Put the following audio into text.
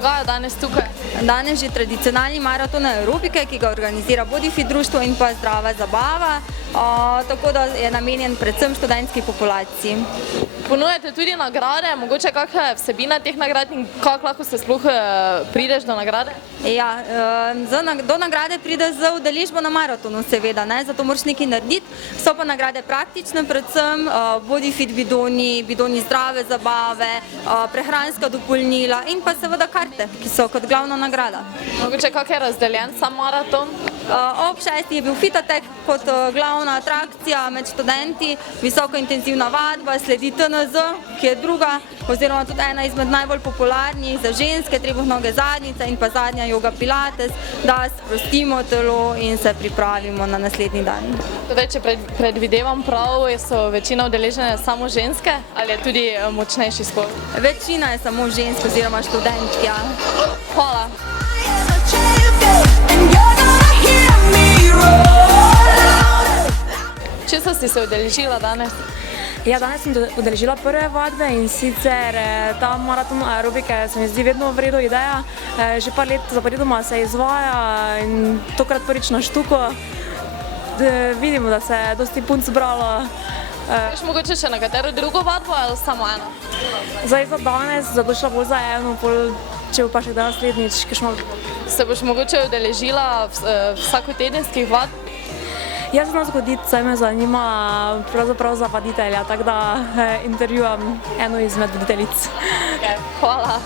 dogaja danes tukaj? Danes že tradicionalni maraton aerobike, ki ga organizira Bodifit društvo in pa Zdrava zabava, tako da je namenjen predvsem študentski populaciji. Ponujate tudi nagrade, mogoče kakšna je vsebina teh nagrad in kako lahko se sploh prideš do nagrade? Ja, do nagrade prideš z udeležbo na maratonu seveda, zato moraš nekaj narediti. So pa nagrade praktične, predvsem Bodifit bidoni zdrave zabave, prehranska dopolnila in pa seveda karte, ki so kot glavna nagrada. Mogoče kako je razdeljen sam maraton? Ob 6. je bil Fitatek kot glavna atrakcija med študenti, visokointenzivna vadba, sledi TNZ, ki je druga oziroma tudi ena izmed najbolj popularnih za ženske, trebušnoge zadnjice in pa zadnja joga pilates, da sprostimo telo in se pripravimo na naslednji dan. Torej, če predvidevam prav, so večina udeležene samo ženske ali je tudi močnejši skok? Večina je samo žensk oziroma študentk, ja. Hvala. Česa si se udeležila danes? Ja, danes sem udeležila prve vadbe in sicer ta maraton aerobike se mi zdi vedno v redu ideja. Že par let zaporedoma se izvaja in tokrat prvič na štuko. Vidimo, da se je dosti punc zbralo. Veš mogoče še na katero drugo vadbo ali samo eno? Zdaj za danes, zato šla bolj za eno, če bo pa še kdaj naslednjič. Se boš mogoče udeležila vsakotedenskih vadb? Jaz se znam zgoditi, saj me zanima pravzaprav za vaditelja, tako da intervjuvam eno izmed voditeljic. Hvala.